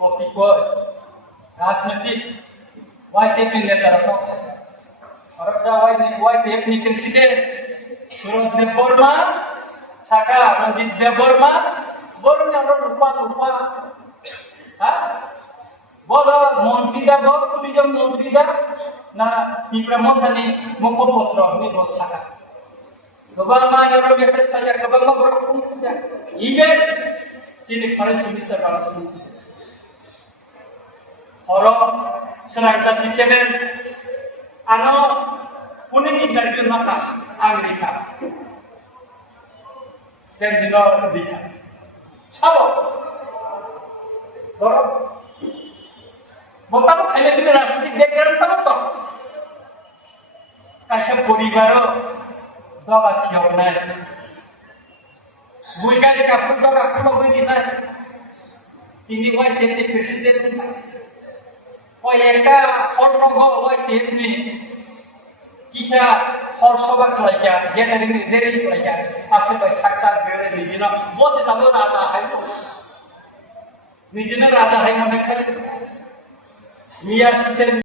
কতিপয় রাজনৈতিক YTF নেতারা YTF ni Presiden Suros Deborma Saka Ranjit Deborma Bornya lupa বলো মন্ত্রী দা বল টুরিজম মন্ত্রী দা না টিপ্রা মন্ত্রী মুখপত্র নিব থাকা গোবাং মানর মেসেজ থাকে গোবাং বড় কোন ইভেন্ট চিনি ফরেস্ট মিনিস্টার বানাতে অর সেনাচার চ্যানেল আনো পুনিকি জারিকে মাথা আমেরিকা দেন দিন দিকা ছাও ধরো বলতাম খাইলে দিলে রাজনৈতিক ব্যাকগ্রাউন্ড তাও তো কাছে পরিবারও দবা খেয়েও নাই বৈজ্ঞানিক কাপড় দবা কোনো বই নাই তিনি YTF প্রেসিডেন্ট ওই একটা অর্ণব YTF নি কিসা হরসভা খালাইকা গেটারিং রেডি খালাইকা আসে ভাই সাক্ষাৎ বেরে নিজেনা বসে যাবো রাজা হাইব নিজেনা রাজা হাই মনে খালি মিয়া সুসেন